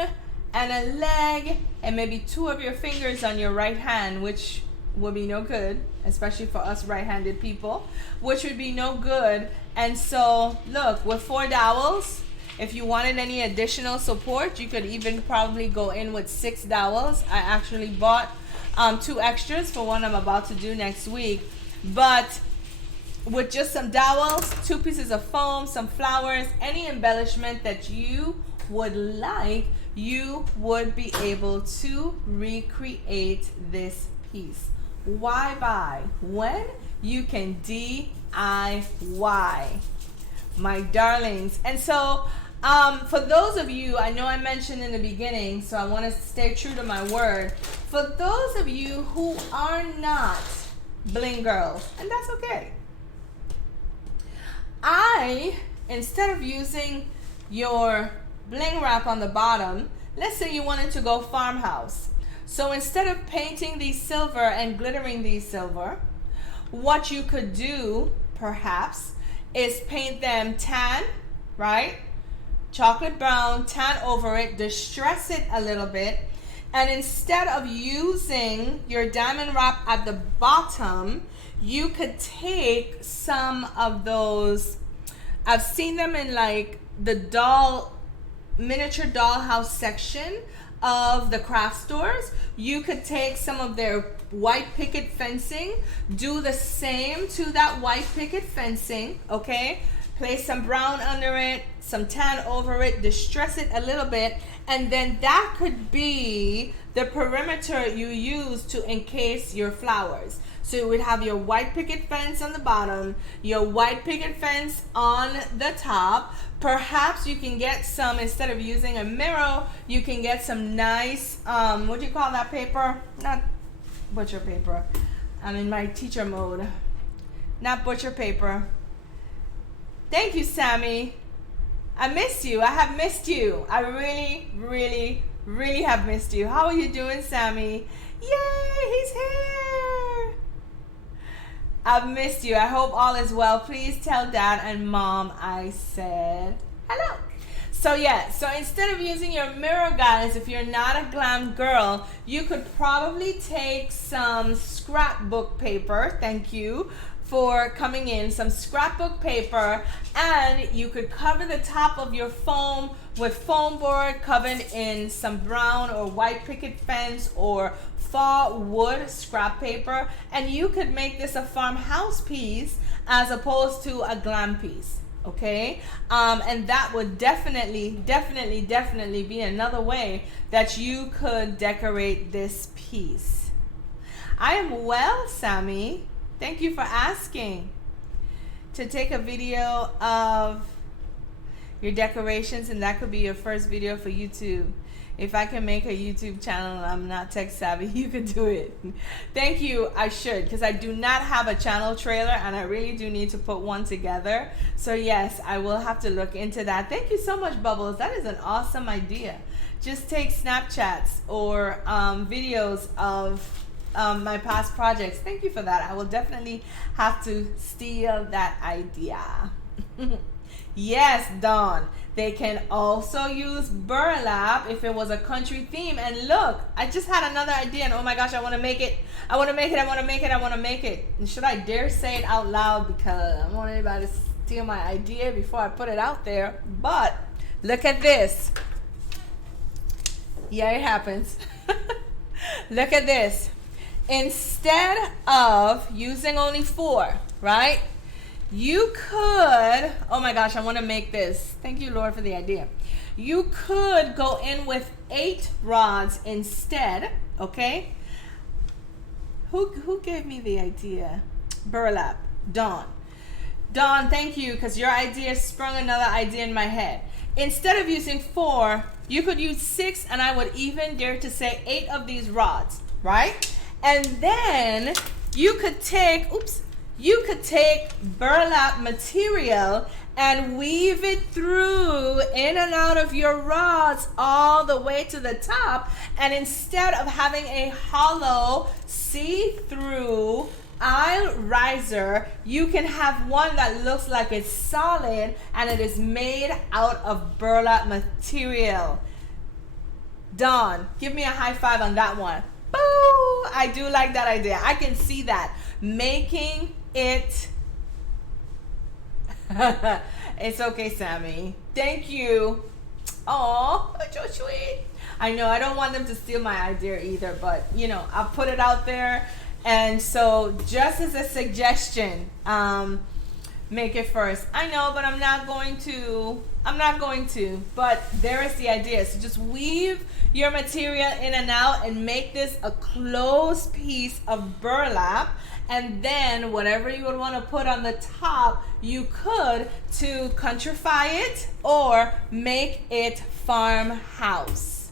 and a leg and maybe 2 of your fingers on your right hand, which would be no good, especially for us right-handed people, which would be no good. And so look, with 4 dowels, if you wanted any additional support, you could even probably go in with 6 dowels. I actually bought 2 extras for one I'm about to do next week. But with just some dowels, 2 pieces of foam, some flowers, any embellishment that you would like, you would be able to recreate this piece. Why buy when you can DIY, my darlings? And so for those of you, I know I mentioned in the beginning, so I want to stay true to my word. For those of you who are not bling girls, and that's okay, instead of using your bling wrap on the bottom, let's say you wanted to go farmhouse. So instead of painting these silver and glittering these silver, what you could do perhaps is paint them tan, right? Chocolate brown, tan over it, distress it a little bit, and instead of using your diamond wrap at the bottom, you could take some of those, I've seen them in like the miniature dollhouse section of the craft stores. You could take some of their white picket fencing, do the same to that white picket fencing, okay? Place some brown under it, some tan over it, distress it a little bit, and then that could be the perimeter you use to encase your flowers. So you would have your white picket fence on the bottom, your white picket fence on the top. Perhaps you can get some, instead of using a mirror, you can get some nice, what do you call that paper? Not butcher paper. I'm in my teacher mode. Not butcher paper. Thank you, Sammy. I miss you. I have missed you. I really, really, really have missed you. How are you doing, Sammy? Yay, he's here. I've missed you. I hope all is well. Please tell Dad and Mom I said hello. So yeah, so instead of using your mirror, guys, if you're not a glam girl, you could probably take some scrapbook paper. Thank you for coming in. Some scrapbook paper, and you could cover the top of your foam with foam board covered in some brown or white picket fence or fall wood scrap paper, and you could make this a farmhouse piece as opposed to a glam piece. Okay, and that would definitely be another way that you could decorate this piece. I am well, Sammy. Thank you for asking. To take a video of your decorations, and that could be your first video for YouTube. If I can make a YouTube channel and I'm not tech savvy, you could do it. Thank you. I should, because I do not have a channel trailer and I really do need to put one together. So yes, I will have to look into that. Thank you so much, Bubbles. That is an awesome idea. Just take Snapchats or videos of my past projects. Thank you for that. I will definitely have to steal that idea. Yes, Dawn. They can also use burlap if it was a country theme. And look, I just had another idea, and oh my gosh, I want to make it. I want to make it. And should I dare say it out loud, because I don't want anybody to steal my idea before I put it out there. But look at this. Yeah, it happens. Look at this. Instead of using only 4, right? You could, oh my gosh, I want to make this. Thank you, Lord, for the idea. You could go in with 8 rods instead, okay? Who gave me the idea? Burlap. Dawn. Dawn, thank you, because your idea sprung another idea in my head. Instead of using 4, you could use 6, and I would even dare to say 8 of these rods, right? And then you could take, burlap material and weave it through in and out of your rods all the way to the top. And instead of having a hollow see-through aisle riser, you can have one that looks like it's solid and it is made out of burlap material. Dawn, give me a high five on that one. Boo! I do like that idea. I can see that. Making it it's okay, Sammy. Thank you. Oh, so sweet. I know I don't want them to steal my idea either, but you know, I'll put it out there. And so just as a suggestion, make it first. I know, but I'm not going to, but there is the idea. So just weave your material in and out and make this a closed piece of burlap. And then whatever you would want to put on the top, you could to countrify it or make it farmhouse.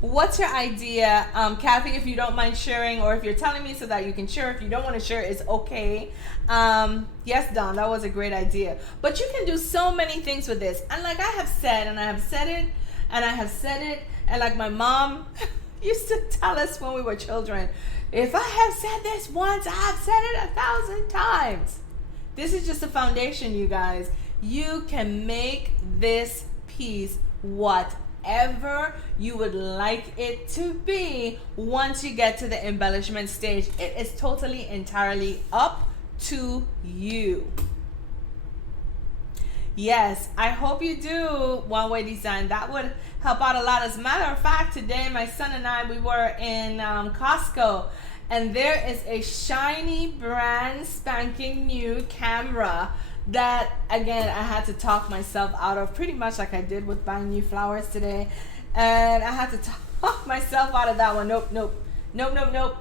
What's your idea, Kathy? If you don't mind sharing, or if you're telling me so that you can share, if you don't want to share, it's okay. Yes, Dawn, that was a great idea. But you can do so many things with this. And like I have said, and I have said it, and I have said it, and like my mom used to tell us when we were children, if I have said this once, I have said it 1,000 times. This is just a foundation, you guys. You can make this piece whatever you would like it to be once you get to the embellishment stage. It is totally, entirely up to you. Yes, I hope you do one-way design. That would help out a lot. As a matter of fact, today my son and I, we were in Costco, and there is a shiny, brand spanking new camera that, again, I had to talk myself out of, pretty much like I did with buying new flowers today. And I had to talk myself out of that one. Nope,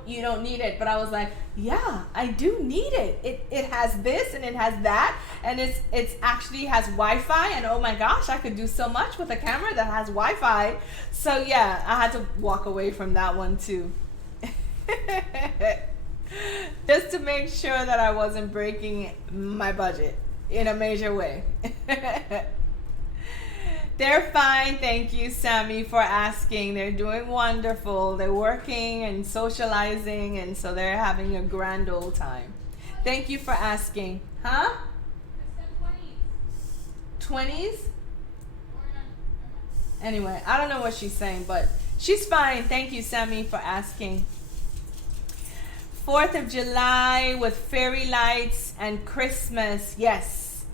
you don't need it. But I was like, yeah, I do need it. It has this and it has that, and it's actually has Wi-Fi, and oh my gosh, I could do so much with a camera that has Wi-Fi. So yeah, I had to walk away from that one too. Just to make sure that I wasn't breaking my budget in a major way. They're fine, thank you, Sammy, for asking. They're doing wonderful. They're working and socializing, and so they're having a grand old time. Thank you for asking. Huh? 20s? Anyway, I don't know what she's saying, but she's fine. Thank you, Sammy, for asking. 4th of July with fairy lights and Christmas. Yes.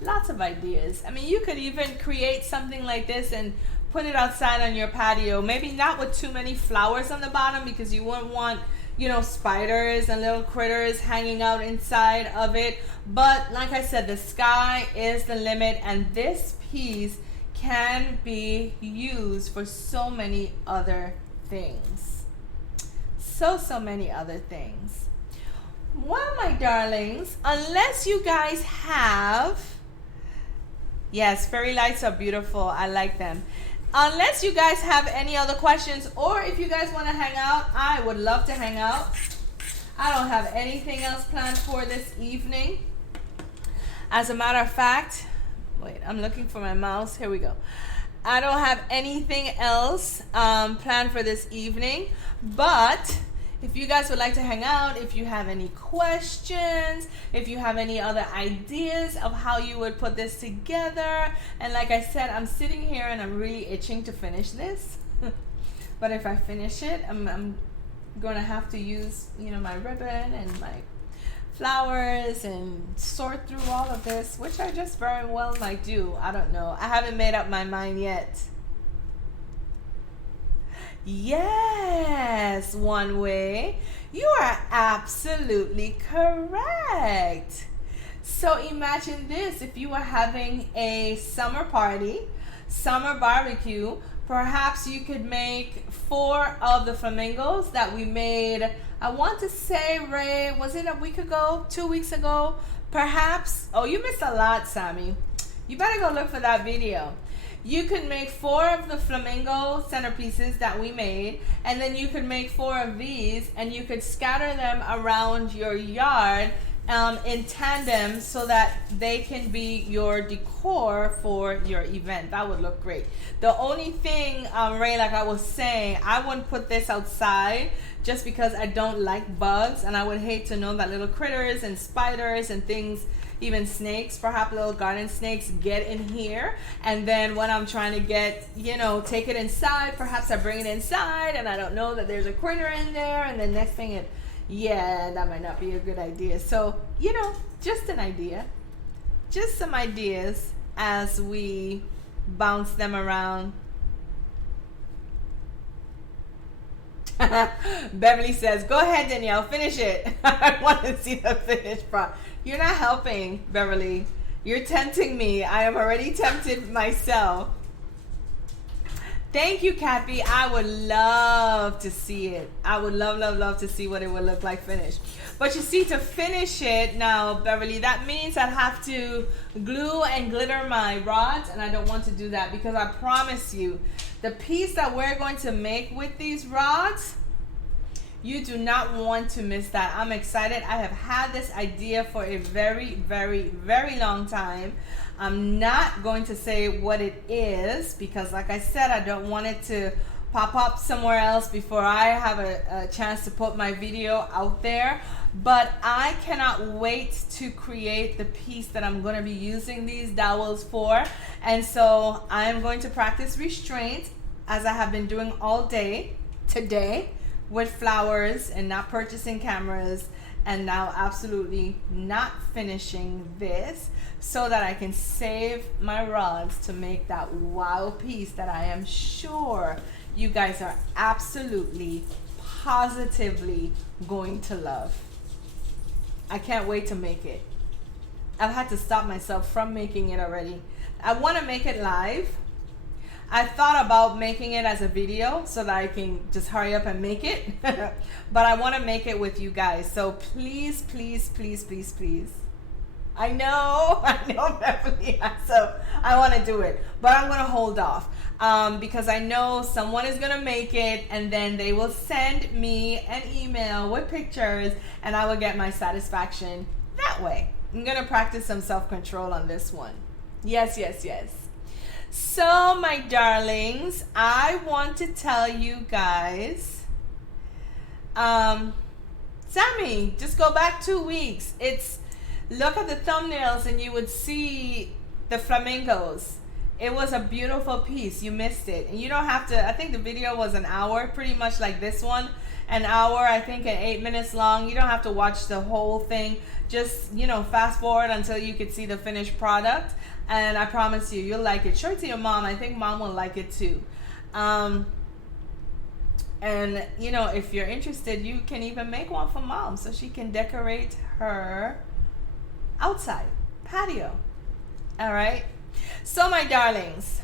Lots of ideas. I mean, you could even create something like this and put it outside on your patio. Maybe not with too many flowers on the bottom, because you wouldn't want, you know, spiders and little critters hanging out inside of it. But like I said, the sky is the limit, and this piece can be used for so many other things. So many other things. Well, my darlings, unless you guys have... Yes, fairy lights are beautiful. I like them. Unless you guys have any other questions, or if you guys want to hang out, I would love to hang out. I don't have anything else planned for this evening. As a matter of fact, wait, I'm looking for my mouse. Here we go. I don't have anything else planned for this evening, but if you guys would like to hang out, if you have any questions, if you have any other ideas of how you would put this together, and like I said, I'm sitting here and I'm really itching to finish this. But if I finish it, I'm going to have to use, you know, my ribbon and my flowers and sort through all of this, which I just very well might do. I don't know. I haven't made up my mind yet. Yes, One Way. You are absolutely correct. So imagine this, if you were having a summer party, summer barbecue, perhaps you could make 4 of the flamingos that we made, I want to say, Ray, was it a week ago, 2 weeks ago? Perhaps. Oh, you missed a lot, Sammy. You better go look for that video. You could make 4 of the flamingo centerpieces that we made, and then you could make 4 of these, and you could scatter them around your yard in tandem so that they can be your decor for your event. That would look great. The only thing, Ray, like I was saying, I wouldn't put this outside just because I don't like bugs, and I would hate to know that little critters and spiders and things, even snakes, perhaps little garden snakes, get in here. And then when I'm trying to get, take it inside, perhaps I bring it inside and I don't know that there's a critter in there, and then next thing that might not be a good idea. So, just an idea. Just some ideas as we bounce them around. Beverly says, go ahead, Danielle, finish it. I want to see the finished product. You're not helping, Beverly. You're tempting me. I am already tempted myself. Thank you, Kathy. I would love to see it. I would love to see what it would look like finished. But you see, to finish it now, Beverly, that means I'd have to glue and glitter my rods, and I don't want to do that because I promise you, the piece that we're going to make with these rods, you do not want to miss that. I'm excited. I have had this idea for a very, very, very long time. I'm not going to say what it is because, like I said, I don't want it to pop up somewhere else before I have a chance to put my video out there. But I cannot wait to create the piece that I'm going to be using these dowels for. And so I'm going to practice restraint as I have been doing all day today with flowers and not purchasing cameras, and now absolutely not finishing this so that I can save my rods to make that wow piece that I am sure you guys are absolutely positively going to love. I can't wait to make it. I've had to stop myself from making it already. I want to make it live. I thought about making it as a video so that I can just hurry up and make it. But I want to make it with you guys. So please, please, please, please, please. I know, Beverly. So I want to do it. But I'm going to hold off because I know someone is going to make it, and then they will send me an email with pictures, and I will get my satisfaction that way. I'm going to practice some self-control on this one. Yes, yes, yes. So, my darlings, I want to tell you guys, Sammy, just go back 2 weeks. Look at the thumbnails and you would see the flamingos. It was a beautiful piece. You missed it. And you don't have to, I think the video was an hour, pretty much like this one. An hour, I think, and 8 minutes long. You don't have to watch the whole thing. Just, fast forward until you could see the finished product. And I promise you, you'll like it. Show it to your mom. I think mom will like it too. And, if you're interested, you can even make one for mom so she can decorate her outside patio. All right? So, my darlings.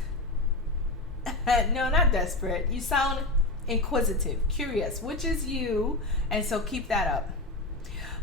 No, not desperate. You sound inquisitive, curious, which is you. And so keep that up.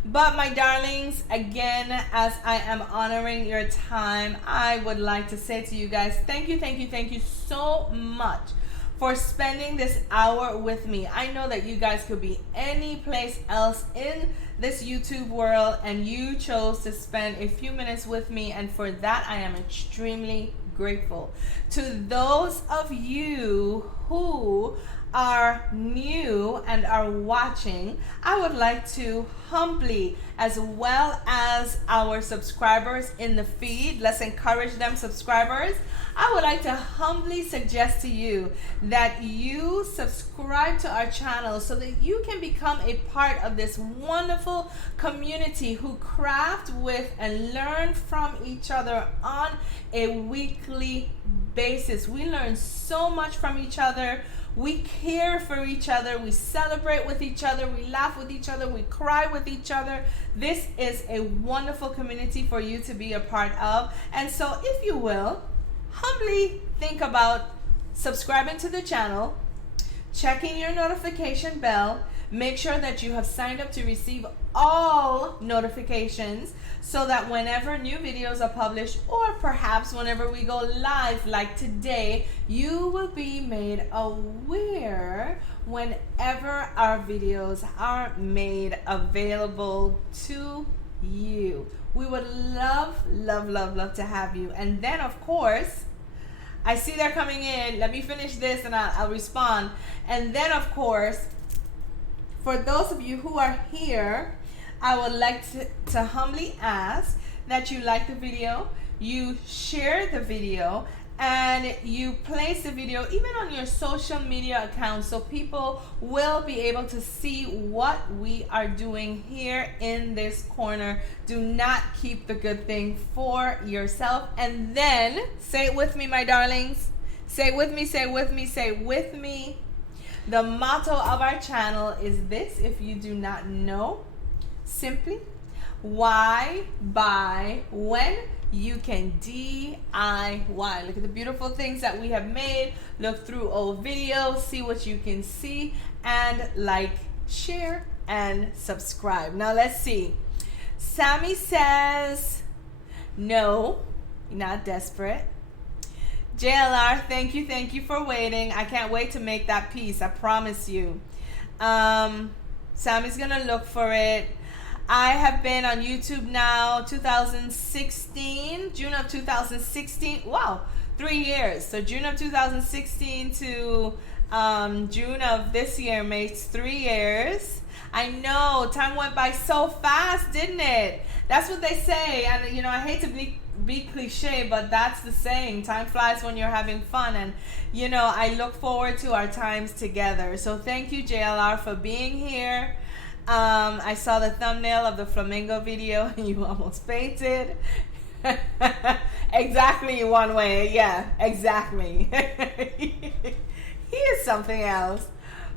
But my darlings, again, as I am honoring your time, I would like to say to you guys, thank you so much for spending this hour with me. I know that you guys could be any place else in this YouTube world, and you chose to spend a few minutes with me, and for that I am extremely grateful. To those of you who are new and are watching, I would like to humbly, as well as our subscribers in the feed, let's encourage them, subscribers. I would like to humbly suggest to you that you subscribe to our channel so that you can become a part of this wonderful community who craft with and learn from each other on a weekly basis. We learn so much from each other. We care for each other. We celebrate with each other. We laugh with each other. We cry with each other. This is a wonderful community for you to be a part of. And so if you will, humbly think about subscribing to the channel, checking your notification bell, make sure that you have signed up to receive all notifications so that whenever new videos are published, or perhaps whenever we go live like today, you will be made aware whenever our videos are made available to you. We would love, love, love, love to have you. And then, of course, I see they're coming in. Let me finish this and I'll respond. And then, of course, for those of you who are here, I would like to humbly ask that you like the video, you share the video, and you place the video even on your social media accounts so people will be able to see what we are doing here in this corner. Do not keep the good thing for yourself. And then, say it with me, my darlings. Say it with me, say it with me, say it with me. The motto of our channel is this, if you do not know, simply, why buy when you can DIY. Look at the beautiful things that we have made. Look through old videos, see what you can see, and like, share, and subscribe. Now let's see. Sammy says, no, you're not desperate. JLR, thank you for waiting. I can't wait to make that piece, I promise you. Sammy's gonna look for it. I have been on YouTube now 2016, June of 2016. Wow, 3 years. So June of 2016 to June of this year makes 3 years. I know, time went by so fast, didn't it? That's what they say. And you know, I hate to be cliche, but that's the saying. Time flies when you're having fun. And you know, I look forward to our times together. So thank you, JLR, for being here. I saw the thumbnail of the flamingo video and you almost fainted. Exactly one way. Yeah, exactly. He is something else.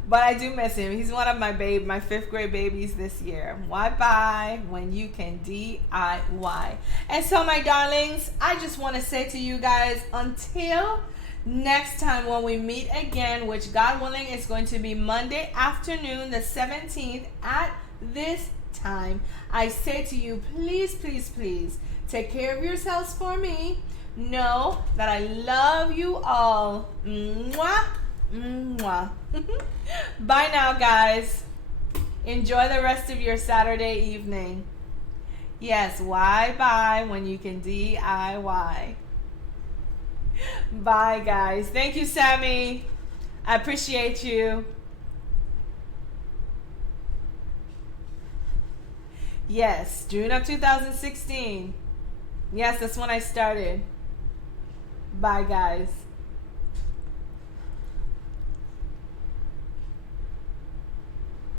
But I do miss him. He's one of my 5th grade babies this year. Why buy when you can DIY? And so, my darlings, I just want to say to you guys, until next time when we meet again, which God willing is going to be Monday afternoon, the 17th at this time, I say to you, please, please, please take care of yourselves for me. Know that I love you all. Mwah, mwah. Bye now, guys. Enjoy the rest of your Saturday evening. Yes, why buy when you can DIY? Bye, guys. Thank you, Sammy. I appreciate you. Yes, June of 2016. Yes, that's when I started. Bye, guys.